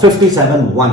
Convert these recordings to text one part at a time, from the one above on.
57(1)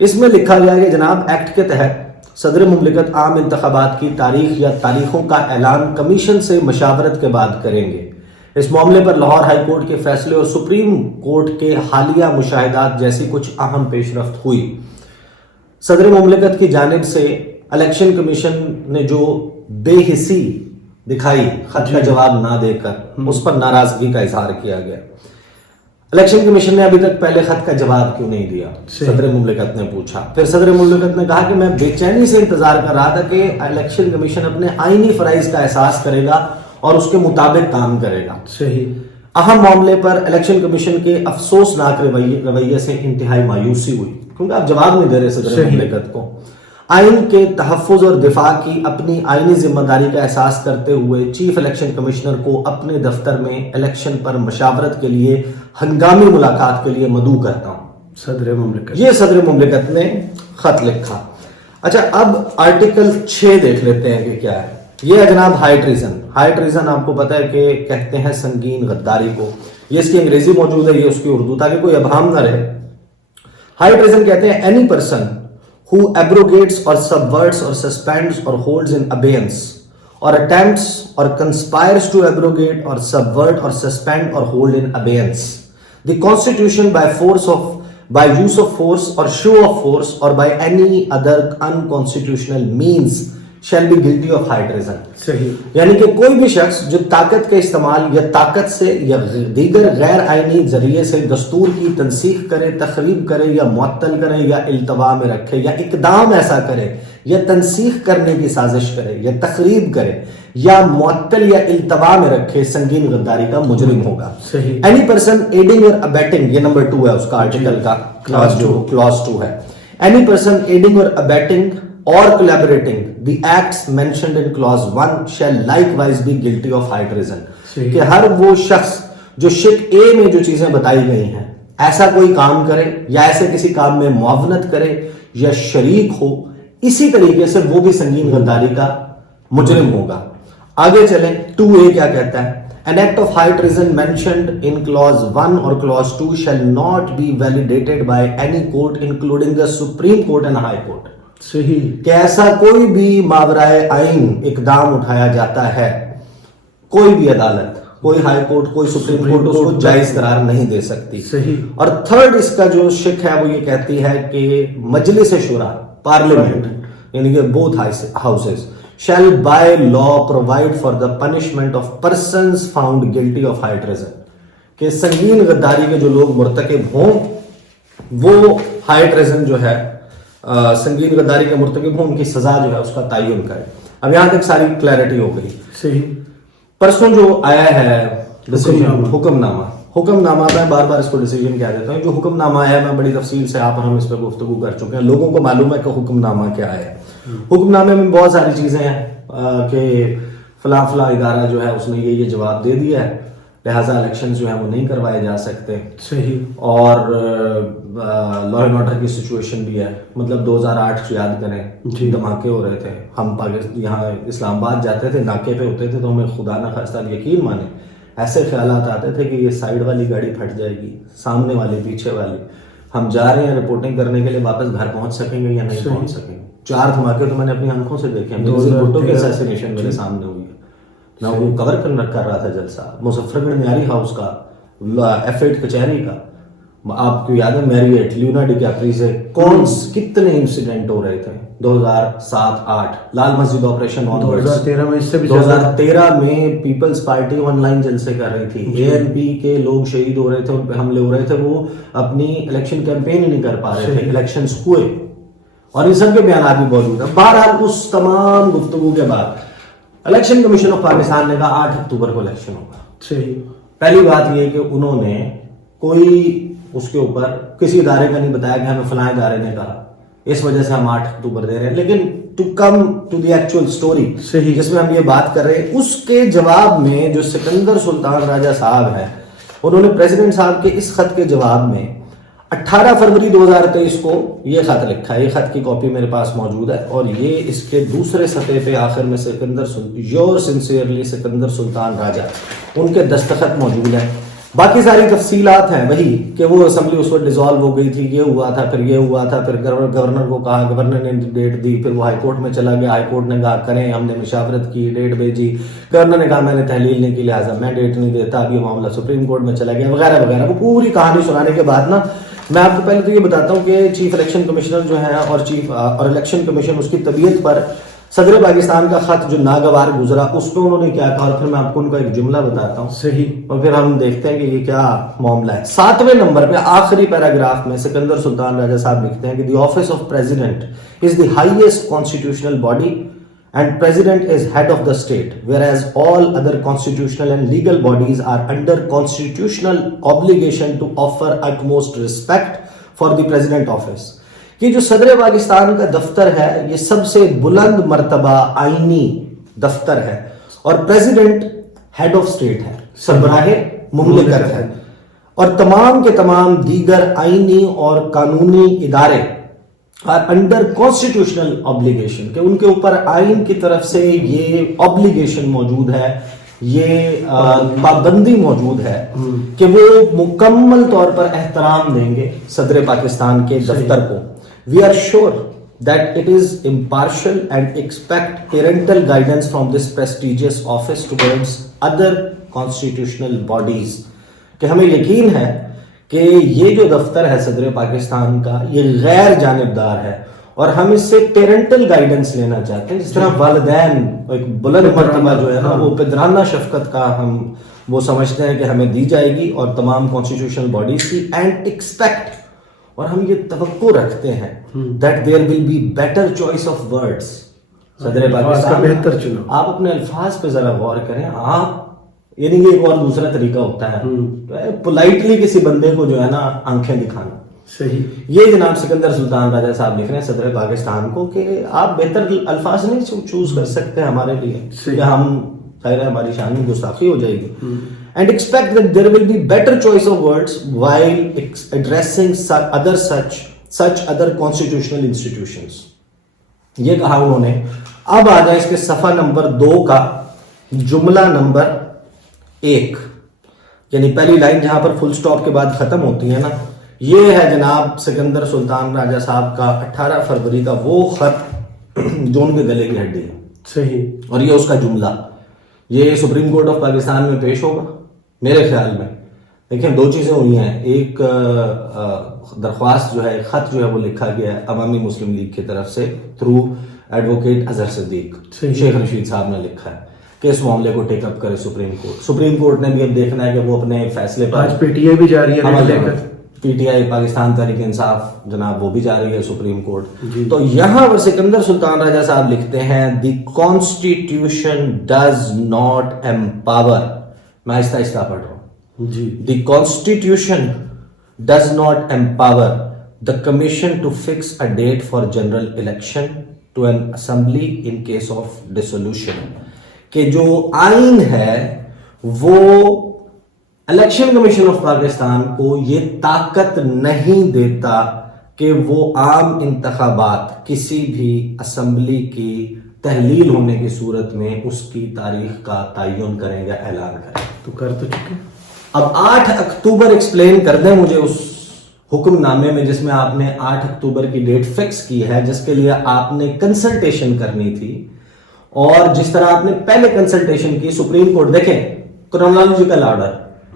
اس میں لکھا گیا کہ جناب ایکٹ کے تحت صدر مملکت عام انتخابات کی تاریخ یا تاریخوں کا اعلان کمیشن سے مشاورت کے بعد کریں گے. اس معاملے پر لاہور ہائی کورٹ کے فیصلے اور سپریم کورٹ کے حالیہ مشاہدات جیسی کچھ اہم پیش رفت ہوئی. صدر مملکت کی جانب سے الیکشن کمیشن نے جو بے حسی دکھائی خط کا جواب نہ دے کر، اس پر ناراضگی کا اظہار کیا گیا. الیکشن کمیشن نے ابھی تک پہلے خط کا جواب کیوں نہیں دیا؟ صدر مملکت نے پوچھا. پھر صدر مملکت نے کہا کہ میں بے چینی سے انتظار کر رہا تھا کہ الیکشن کمیشن اپنے آئینی فرائض کا احساس کرے گا اور اس کے مطابق کام کرے گا. صحیح. اہم معاملے پر الیکشن کمیشن کے افسوسناک رویے سے انتہائی مایوسی ہوئی، کیونکہ آپ جواب نہیں دے رہے صدر مملکت کو. آئین کے تحفظ اور دفاع کی اپنی آئینی ذمہ داری کا احساس کرتے ہوئے چیف الیکشن کمشنر کو اپنے دفتر میں الیکشن پر مشاورت کے لیے ہنگامی ملاقات کے لیے مدعو کرتا ہوں. صدر مملکت، یہ صدر مملکت نے خط لکھا. اچھا، اب آرٹیکل 6 دیکھ لیتے ہیں کہ کیا ہے. یہ ہے جناب ہائی ٹریزن. ہائی ٹریزن آپ کو پتا ہے کہ کہتے ہیں سنگین غداری کو. یہ اس کی انگریزی موجود ہے، یہ اس کی اردو، تاکہ کوئی ابہام نہ رہے. ہائی ٹریزن کہتے ہیں any person who abrogates or subverts or suspends or holds in abeyance or attempts or conspires to abrogate or subvert or suspend or hold in abeyance the constitution by use of force or show of force or by any other unconstitutional means shall be guilty of high treason. صحیح. یعنی کہ کوئی بھی شخص جو طاقت کے استعمال یا طاقت سے یا دیگر غیر آئینی ذریعے سے دستور کی تنسیخ کرے، تخریب کرے یا معطل کرے یا التوا میں رکھے یا اقدام ایسا کرے یا تنسیخ کرنے کی سازش کرے یا تخریب کرے یا معطل یا التوا میں رکھے، سنگین غداری کا مجرم ہوگا. صحیح. اینی پرسن ایڈنگ اور ابیٹنگ، یہ نمبر 2 ہے اس کا آرٹیکل کا، کلاس 2 ہے. اینی پرسن ایڈنگ اور ابیٹنگ or collaborating the acts mentioned in clause 1 shall likewise be guilty of high treason. کہ ہر وہ شخص جو شق A میں جو چیزیں بتائی گئی ہیں ایسا کوئی کام کرے یا ایسے کسی کام میں معاونت کرے یا شریک ہو، اسی طریقے سے وہ بھی سنگین غداری کا مجرم ہوگا. آگے چلیں. 2A کیا کہتا ہے؟ An act of high treason mentioned in clause 1 or clause 2 shall not be validated by any court including the Supreme Court and High Court. صحیح. کہ ایسا کوئی بھی ماورائے آئین اقدام اٹھایا جاتا ہے، کوئی بھی عدالت، کوئی ہائی کورٹ، کوئی سپریم کورٹ اس کو جائز قرار نہیں دے سکتی. صحیح. اور تھرڈ اس کا جو شق ہے وہ یہ کہتی ہے کہ مجلس شورا، پارلیمنٹ، یعنی کہ both houses shall by law provide for the punishment of persons found guilty of high treason. کہ سنگین غداری کے جو لوگ مرتکب ہوں وہ ہائی ٹریزن جو ہے، سنگین غداری کے مرتکب ہوں، ان کی سزا جو ہے اس کا تعین کرے. اب یہاں تک ساری کلیئرٹی ہو گئی. صحیح. پرسوں جو آیا ہے حکم نامہ، میں بار بار اس کو ڈیسیجن کہہ دیتا ہوں. جو حکم نامہ آیا ہے میں بڑی تفصیل سے آپ اور ہم اس پہ گفتگو کر چکے ہیں. لوگوں کو معلوم ہے کہ حکم نامہ کیا ہے. حکم نامے میں بہت ساری چیزیں ہیں کہ فلاں ادارہ جو ہے اس نے یہ جواب دے دیا ہے، لہٰذا الیکشن جو ہے وہ نہیں کروائے جا سکتے. صحیح. اور لا اینڈ آرڈر کی سچویشن بھی ہے. مطلب 2008 یاد کریں، دھماکے ہو رہے تھے، ہم یہاں اسلام آباد جاتے تھے، ناکے پہ ہوتے تھے تو ہمیں خدا نہ خواستہ یقین مانے ایسے خیالات آتے تھے کہ یہ سائیڈ والی گاڑی پھٹ جائے گی، سامنے والی، پیچھے والی. ہم جا رہے ہیں رپورٹنگ کرنے کے لیے، واپس گھر پہنچ سکیں گے یا نہیں پہنچ سکیں گے. 4 دھماکے تو میں نے اپنی آنکھوں سے دیکھے ہیں. بھٹو کی اسیسینیشن میرے سامنے ہوئی ہے، نہ وہ کور کر رہا تھا جلسہ. مظفر گڑھ معیاری ہاؤس کا، F8 کچہری کا، آپ کو یاد ہے میریٹ، لیونا ڈی کیپری سے کتنے انسیڈنٹ ہو رہے تھے. 2007-8 لال مسجد آپریشن 2013 میں پیپلز پارٹی آن لائن جلسے کر رہی تھی. ANP کے لوگ شہید ہو رہے تھے، ان پہ حملے ہو رہے تھے، وہ اپنی الیکشن کیمپین ہی نہیں کر پا رہے تھے. الیکشنز ہوئے اور ان سب کے بیانات بھی موجود ہیں. بہرحال اس تمام گفتگو کے بعد الیکشن کمیشن آف پاکستان نے کہا 8 اکتوبر کو الیکشن ہوگا. صحیح. پہلی بات یہ کہ انہوں نے کوئی اس کے اوپر کسی ادارے کا نہیں بتایا کہ ہمیں فلاں ادارے نے کہا، اس وجہ سے ہم 8 اکتوبر دے رہے ہیں. لیکن to come to the actual story جس میں ہم یہ بات کر رہے ہیں، اس کے جواب میں جو سکندر سلطان راجہ صاحب ہیں، انہوں نے پریزیڈنٹ صاحب کے اس خط کے جواب میں 18 فروری 2023 کو یہ خط لکھا ہے. یہ خط کی کاپی میرے پاس موجود ہے اور یہ اس کے دوسرے صفحے پہ آخر میں یور سنسیئرلی سکندر سلطان راجہ، ان کے دستخط موجود ہیں. باقی ساری تفصیلات ہیں وہی کہ وہ اسمبلی اس وقت ڈیزالو ہو گئی تھی, یہ ہوا تھا, پھر یہ ہوا تھا, پھر گورنر کو کہا, گورنر نے ڈیٹ دی, پھر وہ ہائی کورٹ میں چلا گیا, ہائی کورٹ نے کہا کریں, ہم نے مشاورت کی, ڈیٹ بھیجی, گورنر نے کہا میں نے تحلیل نہیں کی لہٰذا میں ڈیٹ نہیں دیتا, اب یہ معاملہ سپریم کورٹ میں چلا گیا وغیرہ وغیرہ. وہ پوری کہانی سنانے کے بعد نا میں آپ کو پہلے تو یہ بتاتا ہوں کہ چیف الیکشن کمشنر جو ہیں اور الیکشن کمیشن اس کی طبیعت پر صدر پاکستان کا خط جو ناگوار گزرا اس پہ انہوں نے کیا کہا, اور پھر میں آپ کو ان کا ایک جملہ بتاتا ہوں صحیح, اور پھر ہم دیکھتے ہیں کہ یہ کیا معاملہ ہے. 7ویں نمبر پہ آخری پیراگراف میں سکندر سلطان راجہ صاحب لکھتے ہیں کہ the office of president is the highest constitutional body and president is head of the state, whereas all other constitutional and legal bodies are under constitutional obligation to offer utmost respect for the president office. کہ جو صدر پاکستان کا دفتر ہے یہ سب سے بلند مرتبہ آئینی دفتر ہے, اور پریزیڈنٹ ہیڈ آف اسٹیٹ ہے, سربراہ مملکت ہے, اور تمام کے تمام دیگر آئینی اور قانونی ادارے انڈر کانسٹیٹیوشنل obligation, کہ ان کے اوپر آئین کی طرف سے یہ obligation موجود ہے, یہ پابندی موجود ہے کہ وہ مکمل طور پر احترام دیں گے صدر پاکستان کے دفتر کو. We are sure that it is impartial and expect parental guidance from this prestigious office towards other constitutional bodies. کہ ہمیں یقین ہے کہ یہ جو دفتر ہے صدر پاکستان کا یہ غیر جانبدار ہے, اور ہم اس سے پیرنٹل گائیڈنس لینا چاہتے ہیں, جس طرح والدین ایک بلند مرتبہ جو ہے نا وہ پدرانہ شفقت کا ہم وہ سمجھتے ہیں کہ ہمیں دی جائے گی, اور تمام کانسٹیٹیوشنل باڈیز کی, اینڈ ایکسپیکٹ, اور ہم یہ توقع رکھتے ہیں that there will be better choice of words. صدر پاکستان بہتر چنو, آپ اپنے الفاظ پہ ذرا غور کریں. آپ یعنی یہ ایک اور دوسرا طریقہ ہوتا ہے پولائٹلی کسی بندے کو جو ہے نا آنکھیں دکھانا. صحیح, یہ جناب سکندر سلطان راجہ صاحب لکھ رہے ہیں صدر پاکستان کو کہ آپ بہتر الفاظ نہیں چوز کر سکتے ہمارے لیے, کہ ہم ظاہر ہے ہماری شان میں گستاخی ہو جائے گی. And expect that there will be better choice of words while addressing such other constitutional institutions. یہ کہا انہوں نے. اب آ جائے اس کے صفحہ نمبر 2 کا جملہ نمبر 1, یعنی پہلی لائن جہاں پر فل سٹاپ کے بعد ختم ہوتی ہے نا, یہ ہے جناب سکندر سلطان راجہ صاحب کا 18 فروری کا وہ خط جو ان کے گلے کی ہڈی ہے. صحیح, اور یہ اس کا جملہ یہ سپریم کورٹ آف پاکستان میں پیش ہوگا میرے خیال میں. دیکھیں 2 چیزیں ہوئی ہیں, ایک درخواست جو ہے, خط جو ہے وہ لکھا گیا ہے عوامی مسلم لیگ کی طرف سے تھرو ایڈوکیٹ اظہر صدیق, شیخ رشید صاحب نے لکھا ہے کہ اس معاملے کو ٹیک اپ کرے سپریم کورٹ. سپریم کورٹ نے بھی اب دیکھنا ہے کہ وہ اپنے فیصلے پر, آج پی ٹی آئی بھی جا رہی ہے, P T I Pakistan Tehreek Insaf جناب وہ بھی جا رہی ہے سپریم کورٹ. تو یہاں پر سکندر سلطان راجہ صاحب لکھتے ہیں the constitution does not empower, میں آہستہ آہستہ پڑھ رہا ہوں جی, the constitution does not empower the commission to fix a date for general election to an assembly in case of dissolution. کہ جو آئین ہے وہ الیکشن کمیشن آف پاکستان کو یہ طاقت نہیں دیتا کہ وہ عام انتخابات کسی بھی اسمبلی کی تحلیل ہونے کی صورت میں اس کی تاریخ کا تعین کریں یا اعلان کریں. تو کر تو چکے. اب 8 اکتوبر ایکسپلین کر دیں مجھے اس حکم نامے میں جس میں آپ نے 8 اکتوبر کی ڈیٹ فکس کی ہے, جس کے لیے آپ نے کنسلٹیشن کرنی تھی, اور جس طرح آپ نے پہلے کنسلٹیشن کی سپریم کورٹ, دیکھیں کرونالوجیکل آرڈر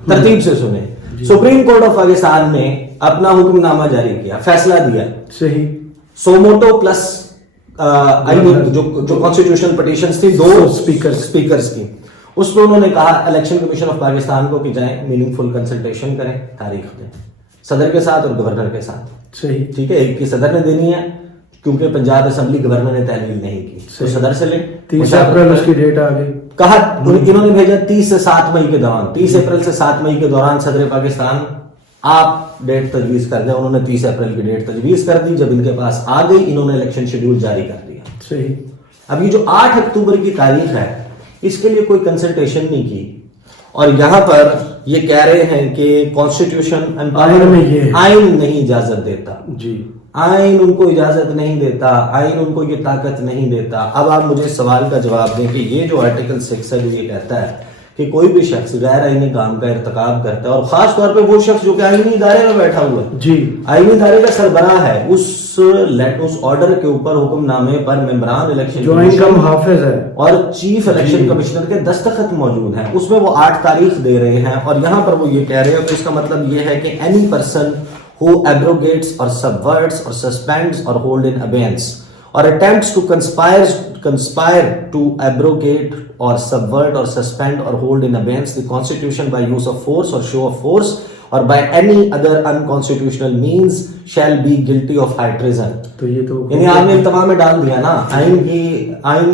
ترتیب سے سنیں. سپریم کورٹ آف پاکستان نے اپنا حکم نامہ جاری کیا, فیصلہ دیا, صحیح, سوموٹو پلس جو کانسٹیٹیوشنل پٹیشنز تھی 2 اسپیکرز کی, اس میں انہوں نے کہا الیکشن کمیشن آف پاکستان کو کہ جائیں میننگ فل کنسلٹیشن کریں, تاریخ دیں صدر کے ساتھ اور گورنر کے ساتھ. صحیح, ٹھیک ہے, ایک کی صدر نے دینی ہے کیونکہ پنجاب اسمبلی گورنر نے تحلیل نہیں کی, تو صدر سے لیں. 30 اپریل اس کی ڈیٹ آ گئی. کہا انہوں نے بھیجا 30 سے 7 مئی کے دوران, 30 اپریل سے 7 مئی کے دوران صدر پاکستان آپ ڈیٹ تجویز کر دیں. انہوں نے 30 اپریل کی ڈیٹ تجویز کر دی. جب ان کے پاس آ گئی انہوں نے الیکشن شیڈیول جاری کر دیا. صحیح. اب یہ جو 8 اکتوبر کی تاریخ ہے اس کے لیے کوئی کنسلٹیشن نہیں کی, اور یہاں پر یہ کہہ رہے ہیں کہ کانسٹیٹیوشن آئین نہیں اجازت دیتا. جی, آئین ان کو اجازت نہیں دیتا, آئین ان کو یہ طاقت نہیں دیتا. اب آپ مجھے سوال کا جواب دیں کہ یہ جو آرٹیکل 6 ہے جو یہ کہتا ہے کہ کوئی بھی شخص غیر آئینی کام کا ارتکاب کرتا ہے، اور خاص طور پہ وہ شخص جو کہ آئینی ادارے میں بیٹھا ہوا ہے، جی آئینی ادارے کا سربراہ ہے، اس آرڈر کے اوپر، حکم نامے پر ممبران الیکشن جو آئین کا محافظ ہے اور چیف الیکشن کمشنر کے دستخط موجود ہیں، اس میں وہ 8 تاریخ دے رہے ہیں، اور یہاں پر وہ یہ کہہ رہے ہیں کہ اس کا مطلب یہ ہے کہ any person who abrogates or subverts or suspends or hold in abeyance or attempts to conspire to abrogate or subvert or suspend or hold in abeyance the constitution by use of force or show of force or by any other unconstitutional means shall be guilty of high treason. تو یہ تو یعنی آپ نے التوا میں ڈال دیا نا، آئین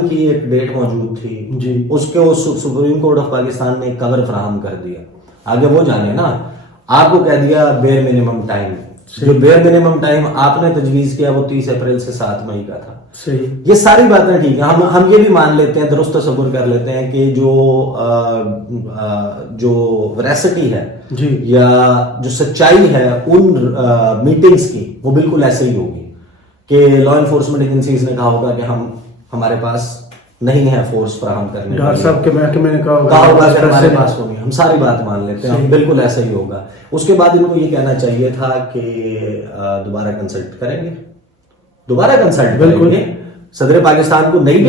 کی ایک ڈیٹ موجود تھی جی، اس کے سپریم کورٹ آف پاکستان نے ایک کور فراہم کر دیا، آگے وہ جانے نا، آپ کو کہہ دیا بیئر منیمم ٹائم، جو بیئر منیمم ٹائم آپ نے تجویز کیا وہ 30 اپریل سے 7 مئی کا تھا. صحیح. یہ ساری باتیں ٹھیک ہیں، ہم یہ بھی مان لیتے ہیں، درست تصور کر لیتے ہیں کہ جو ویراسٹی ہے جی یا جو سچائی ہے ان میٹنگز کی وہ بالکل ایسے ہی ہوگی کہ لا انفورسمنٹ ایجنسیز نے کہا ہوگا کہ ہمارے پاس نہیں ہے فورس فراہم کرنے، ڈاکٹر صاحب کے محکمے نے کہا ہوگا کہ ہمارے پاس ہوگی، ہم ساری بات مان لیتے ہیں، بالکل ایسا ہی ہوگا. اس کے بعد ان کو یہ کہنا چاہیے تھا کہ دوبارہ کنسلٹ کریں گے، دوبارہ کنسلٹ کریں گے، صدر پاکستان کو نئی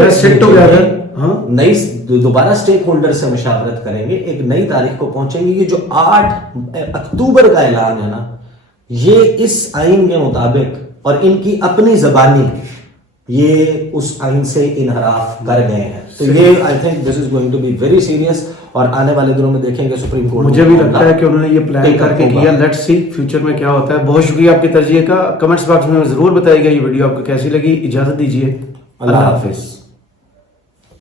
دوبارہ اسٹیک ہولڈر سے مشاورت کریں گے، ایک نئی تاریخ کو پہنچیں گے. یہ جو 8 اکتوبر کا اعلان ہے نا، یہ اس آئین کے مطابق اور ان کی اپنی زبانی یہ اس آئین سے انحراف کر گئے ہیں. تو یہ I think this is going to be very serious, اور آنے والے دنوں میں دیکھیں گے سپریم کورٹ. مجھے بھی لگتا ہے کہ انہوں نے یہ پلان کر کے کیا، لیٹس سی فیوچر میں کیا ہوتا ہے. بہت شکریہ آپ کے تجزیے کا، کمنٹس باکس میں ضرور بتائیے گا یہ ویڈیو آپ کو کیسی لگی. اجازت دیجیے، اللہ حافظ.